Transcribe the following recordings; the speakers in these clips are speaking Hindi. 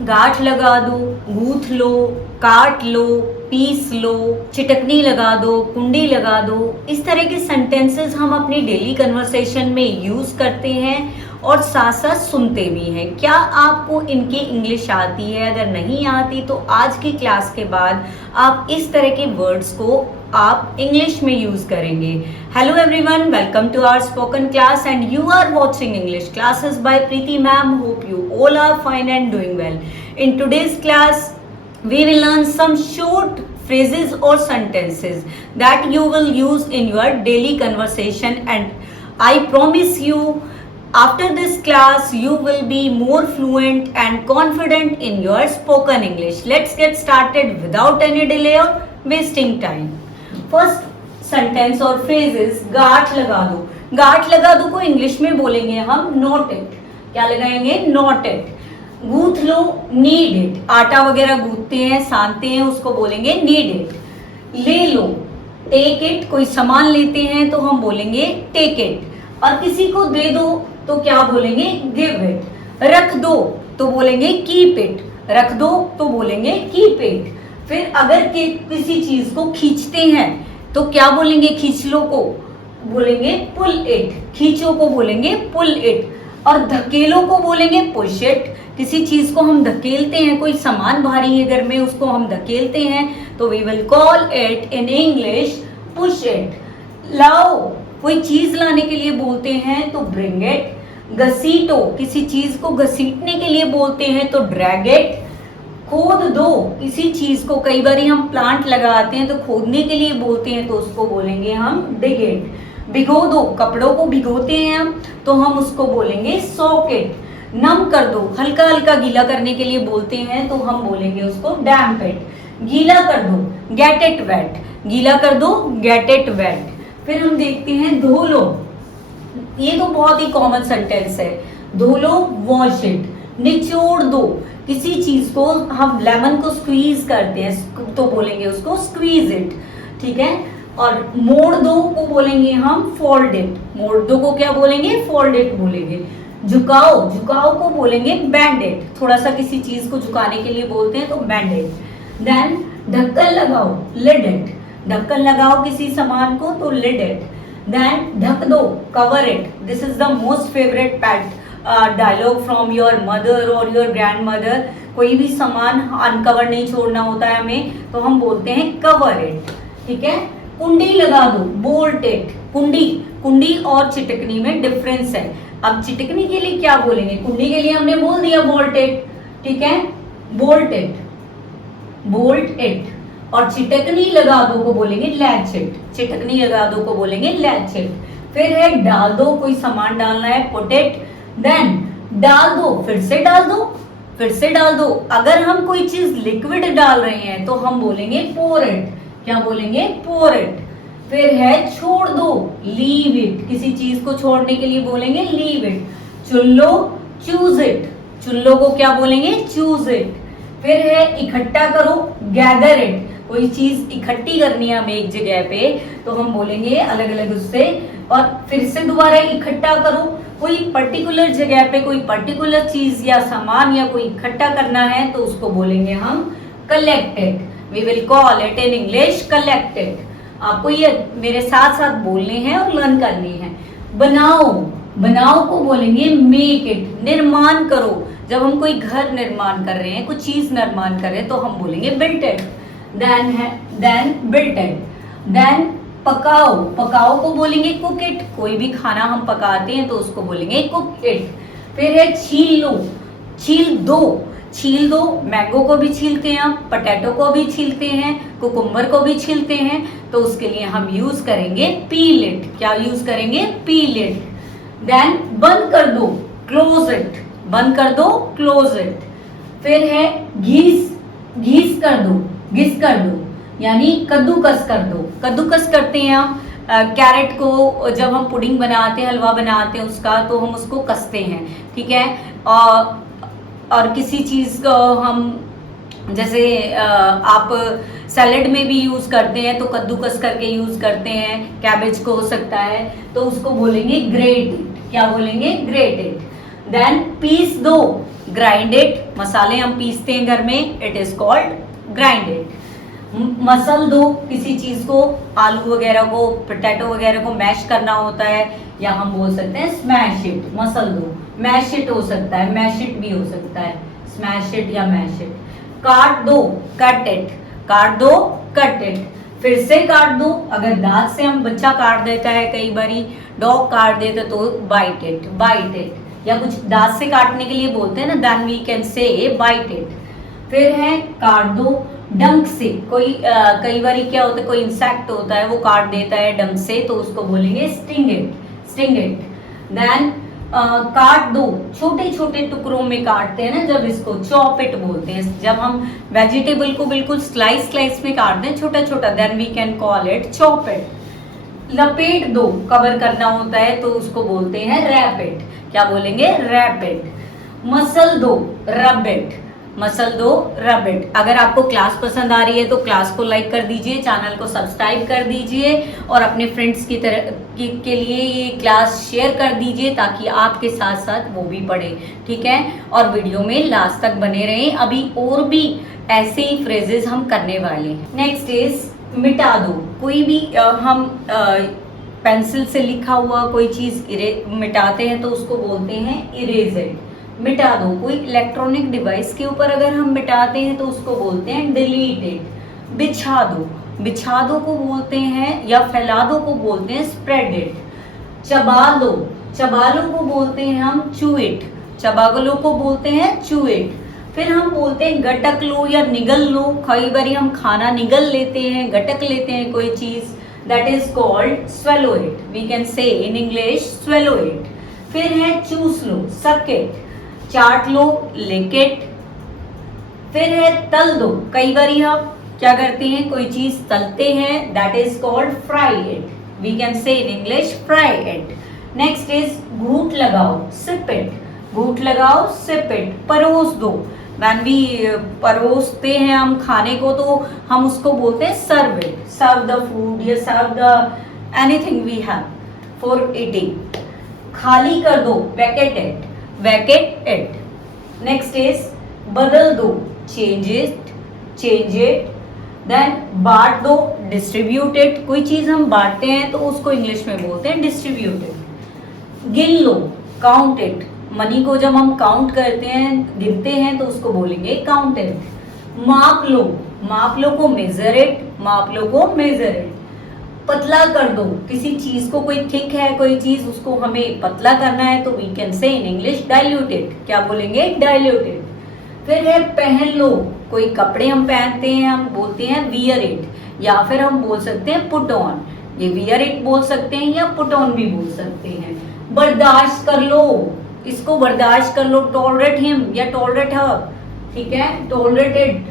गांठ लगा दो, गूंथ लो, काट लो, पीस लो, चिटकनी लगा दो, कुंडी लगा दो। इस तरह के सेंटेंसेस हम अपनी डेली कन्वर्सेशन में यूज करते हैं और साथ साथ सुनते भी हैं। क्या आपको इनकी इंग्लिश आती है? अगर नहीं आती तो आज की क्लास के बाद आप इस तरह के वर्ड्स को आप इंग्लिश में यूज करेंगे। Hello everyone, welcome to our spoken class and you are watching English classes by Preeti ma'am. Hope you all are fine and doing well. In today's class we will learn some short phrases or sentences that you will use in your daily conversation, and I promise you after this class you will be more fluent and confident in your spoken English. Let's get started without any delay or wasting time. First sentence or phrase is गांठ लगा दो। गांठ लगा दो को इंग्लिश में बोलेंगे हम नॉट इट। क्या लगाएंगे? Knot it. गूंथ लो, नीड इट। आटा वगैरह गूंथते हैं, सानते हैं, उसको बोलेंगे नीड इट। ले लो, टेक इट। कोई सामान लेते हैं तो हम बोलेंगे टेक इट। और किसी को दे दो तो क्या बोलेंगे? Give it. रख दो तो बोलेंगे कीप इट। रख दो तो बोलेंगे कीप इट। फिर अगर किसी चीज को खींचते हैं तो क्या बोलेंगे? खींच लो को बोलेंगे पुल इट। खींचो को बोलेंगे पुल इट। और धकेलो को बोलेंगे पुश इट। किसी चीज को हम धकेलते हैं, कोई सामान भारी है घर में, उसको हम धकेलते हैं तो we will call it in English push it. लाओ, कोई चीज लाने के लिए बोलते हैं तो ब्रिंग इट। घसीटो, किसी चीज को घसीटने के लिए बोलते हैं तो ड्रैग इट। खोद दो, किसी चीज को, कई बार हम प्लांट लगाते हैं तो खोदने के लिए बोलते हैं तो उसको बोलेंगे हम डिग इट। भिगो दो, कपड़ों को भिगोते हैं हम तो हम उसको बोलेंगे सोक इट। नम कर दो, हल्का हल्का गीला करने के लिए बोलते हैं तो हम बोलेंगे उसको डैम्प इट। गीला कर दो, गेट इट वेट। गीला कर दो, गेट इट वेट। फिर हम देखते हैं धो लो। ये तो बहुत ही कॉमन सेंटेंस है। धो लो, वॉश इट। निचोड़ दो, किसी चीज को हम लेमन को स्क्वीज करते हैं तो बोलेंगे उसको स्क्वीज इट। ठीक है। और मोड़ दो को बोलेंगे हम फोल्ड इट। मोड़ दो को क्या बोलेंगे? फोल्ड इट बोलेंगे। झुकाओ, झुकाओ को बोलेंगे बेंड इट। थोड़ा सा किसी चीज को झुकाने के लिए बोलते हैं तो बेंड इट। देन ढक्कन लगाओ, लिड इट। ढक्कन लगाओ किसी सामान को तो लिड इट। देन ढक दो, cover it. This is the most favourite pat dialogue from your mother और योर ग्रैंड मदर। कोई भी सामान अनकवर नहीं छोड़ना होता है हमें तो हम बोलते हैं कवर इट। ठीक है। कुंडी लगा दो, बोल्ट इट। कुंडी, कुंडी और चिटकनी में डिफरेंस है। अब चिटकनी के लिए क्या बोलेंगे? कुंडी के लिए हमने बोल दिया बोल्ट इट। ठीक है। Bolt it, bolt it. और चिटकनी लगा दो को बोलेंगे लैच इट। चिटकनी लगा दो को बोलेंगे लैच इट। फिर है डाल दो, कोई सामान डालना है पुट इट। देन डाल दो, फिर से डाल दो, फिर से डाल दो। अगर हम कोई चीज लिक्विड डाल रहे हैं तो हम बोलेंगे पोर इट। क्या बोलेंगे? Pour it. फिर है छोड़ दो, लीव इट। किसी चीज को छोड़ने के लिए बोलेंगे लीव इट। चुन लो, चूज इट। चुन लो को क्या बोलेंगे? Choose it. फिर है इकट्ठा करो, गैदर इट। कोई चीज इकट्ठी करनी है हमें एक जगह पे तो हम बोलेंगे अलग अलग उससे। और फिर से दोबारा इकट्ठा करो, कोई पर्टिकुलर जगह पे कोई पर्टिकुलर चीज या सामान या कोई इकट्ठा करना है तो उसको बोलेंगे हम collect it. We will call it in English collect it. आपको ये मेरे साथ साथ बोलने हैं और लर्न करने हैं। बनाओ, बनाओ को बोलेंगे मेक इट। निर्माण करो, जब हम कोई घर निर्माण कर रहे हैं, कुछ चीज निर्माण कर रहे हैं तो हम बोलेंगे built it. Then built it. Then पकाओ, पकाओ को बोलेंगे कुक इट। कोई भी खाना हम पकाते हैं तो उसको बोलेंगे कुक इट। फिर है छील लो, छील दो। छील दो, मैंगो को भी छीलते हैं हम, पोटैटो को भी छीलते हैं, कुकुम्बर को भी छीलते हैं तो उसके लिए हम यूज करेंगे पील इट। क्या यूज करेंगे? पील इट। देन बंद कर दो, क्लोज इट। बंद कर दो, क्लोज इट। फिर है घीस, घीस कर दो, घिस कर दो, यानी कद्दूकस कर दो। कद्दूकस करते हैं हम कैरेट को, जब हम पुडिंग बनाते हैं, हलवा बनाते हैं उसका तो हम उसको कसते हैं। ठीक है। और किसी चीज को हम जैसे आप सैलेड में भी यूज करते हैं तो कद्दूकस करके यूज करते हैं। कैबेज को हो सकता है तो उसको बोलेंगे ग्रेट इट। क्या बोलेंगे? Great it. देन पीस दो, ग्राइंडेड, मसाले हम पीसते हैं घर में, it is called grinded. Muscle दो, किसी चीज को, आलू वगैरह को, पोटैटो वगैरह को मैश करना होता है, या हम बोल सकते हैं स्मैश इट, मसल दो। मैश इट हो सकता है, मैश इट भी हो सकता है, स्मैश इट या मैश इट। काट दो, कट इट, काट दो, कट इट। फिर से काट दो, अगर दांत से हम बच्चा काट देता है, कई बारी डॉग काट देता तो बाइट इट, बाइट इट। या कुछ दांत से काटने के लिए बोलते हैं ना, then we can say bite it. फिर है काट दो डंक से, कोई कई बार क्या होता है, कोई इंसेक्ट होता है वो काट देता है डंक से, तो उसको बोलेंगे sting it, sting it. Then काट दो, छोटे छोटे टुकड़ों में काटते हैं ना जब, इसको चॉप इट बोलते हैं। जब हम वेजिटेबल को बिल्कुल स्लाइस स्लाइस में काटते हैं छोटा छोटा, then we can call it chop it. लपेट दो, कवर करना होता है, तो उसको बोलते हैं रैप इट। क्या बोलेंगे? Wrap it. मसल दो, रब इट, मसल दो, रब इट। अगर आपको क्लास पसंद आ रही है तो क्लास को लाइक कर दीजिए, चैनल को सब्सक्राइब कर दीजिए और अपने फ्रेंड्स की तरह के लिए ये क्लास शेयर कर दीजिए, ताकि आपके साथ साथ वो भी पढ़े, ठीक है। और वीडियो में लास्ट तक बने रहें, अभी और भी ऐसे ही फ्रेजेस हम करने वाले हैं। नेक्स्ट इज मिटा दो। कोई भी हम पेंसिल से लिखा हुआ कोई चीज मिटाते हैं तो उसको बोलते हैं इरेज इट, मिटा दो। कोई इलेक्ट्रॉनिक डिवाइस के ऊपर अगर हम मिटाते हैं तो उसको बोलते हैं डिलीट इट। बिछा दो, बिछा दो को बोलते हैं, या फैला दो को बोलते हैं स्प्रेड इट। चबा लो, चबा लो को बोलते हैं हम चू इट, चबा लो को बोलते हैं चू इट। फिर हम बोलते हैं गटक लो या निगल लो। कई बार हम खाना निगल लेते हैं, गटक लेते हैं कोई चीज, that is called swallow it. We can say in English swallow it. फिर है चूस लो, सक it, chaat low, leak it. फिर है तल दो। कई बार हम क्या करते हैं, कोई चीज तलते हैं, that is called fry it. We can say in English fry it. Next is घूंट लगाओ, सिप इट, घूंट लगाओ, सिप इट। परोस दो, व्हेन वी परोसते हैं हम खाने को तो हम उसको बोलते हैं serve it, serve the food या serve the anything we have for eating. खाली कर दो, vacate it, vacate it. Next is बदल दो, change it, change it. Then बांट दो, डिस्ट्रीब्यूट इट। कोई चीज हम बांटते हैं तो उसको इंग्लिश में बोलते हैं डिस्ट्रीब्यूट इट। गिन लो, काउंट इट। मनी को जब हम काउंट करते हैं, गिनते हैं, तो उसको बोलेंगे काउंट इट। माप लो, माप लो को मेजर इट, माप लो को मेजर इट। पतला कर दो, किसी चीज को, कोई थिक है कोई चीज, उसको हमें पतला करना है तो we can say in English dilute it. क्या बोलेंगे? Dilute it. फिर है पहन लो। कोई कपड़े हम पहनते हैं, हम बोलते हैं वियर इट, या फिर हम बोल सकते हैं पुट ऑन। ये वियर इट बोल सकते हैं या पुट ऑन भी बोल सकते हैं। बर्दाश्त कर लो, इसको बर्दाश्त कर लो, टॉलरेट हिम या टॉलरेट हर, ठीक है, टॉलरेट इट।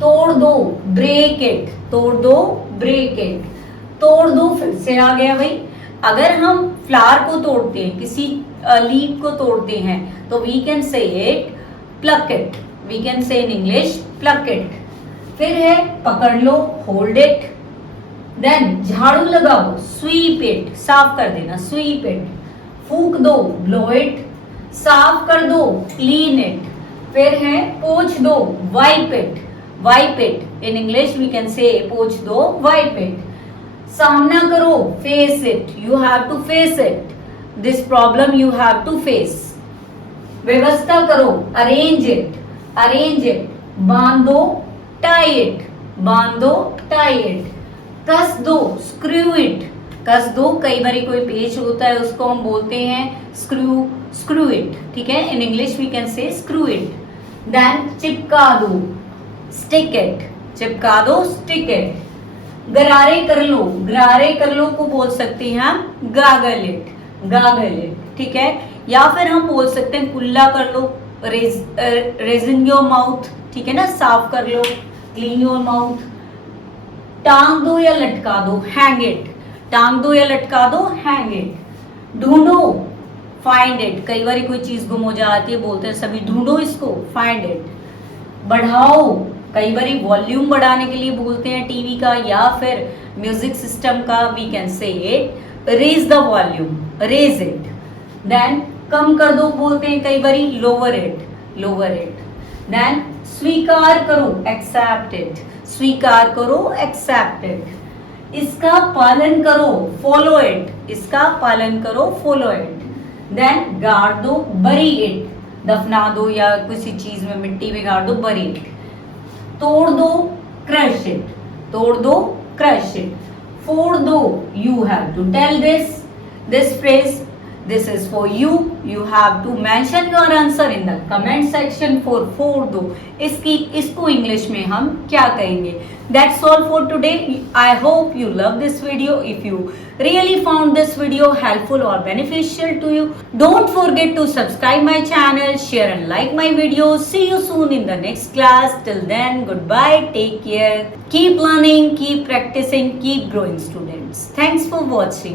तोड़ दो, ब्रेक इट, तोड़ दो, ब्रेक इट। तोड़ दो फिर से आ गया भाई। अगर हम फ्लावर को तोड़ते हैं, किसी लीफ को तोड़ते हैं, तो we can say it pluck it, we can say in English plug it. फिर है पकड़ लो, होल्ड इट। देन झाड़ू लगाओ, स्वीप इट, साफ कर देना, स्वीप इट। फूंक दो, ब्लो इट। साफ कर दो, क्लीन इट। फिर है पोंछ दो, wipe it, wipe it. In English we can say पोंछ दो, वाइप इट। सामना करो, face it, you have to face it, this problem you have to face. व्यवस्था करो, अरेंज इट, अरेंज इट। बांधो, टाई इट, बांधो, टाई इट। कस दो, स्क्रू इट, कस दो। कई बार कोई पेच होता है उसको हम बोलते हैं स्क्रू, स्क्रू इट, ठीक है। In English we can say screw it. Then चिपका दो, स्टिक इट, चिपका दो, स्टिक इट। गरारे कर लो, गरारे कर लो को बोल सकते हैं हम गागल इट, गागल इट, ठीक है। या फिर हम बोल सकते हैं कुल्ला कर लो, रेजिन योर माउथ, ठीक है ना, साफ कर लो, क्लीन योर माउथ। टांग दो या लटका दो, हैंग इट, टांग दो या लटका दो, हैंग इट। ढूंढो, फाइंड इट। कई बार कोई चीज गुम हो जाती है, बोलते हैं सभी ढूंढो इसको, फाइंड इट। बढ़ाओ, कई बार वॉल्यूम बढ़ाने के लिए बोलते हैं टीवी का या फिर म्यूजिक सिस्टम का, we can say it raise the volume, raise it. Then कम कर दो बोलते हैं कई बार, lower it, lower it. Then स्वीकार करो, accept it. स्वीकार करो, accept it. इसका पालन करो, follow it. इसका पालन करो, follow it. Then गाड़ दो, bury it. दफना दो या किसी चीज में मिट्टी में गाड़ दो, bury it. तोड़ दो, crush it. तोड़ दो, crush it. फोड़ दो, you have to tell this phrase. This is for you. You have to mention your answer in the comment section for फोड़ दो. इसको इंग्लिश में हम क्या कहेंगे? That's all for today. I hope you love this video. If you really found this video helpful or beneficial to you, don't forget to subscribe my channel, share and like my videos. See you soon in the next class. Till then, goodbye. Take care. Keep learning, keep practicing, keep growing, students. Thanks for watching.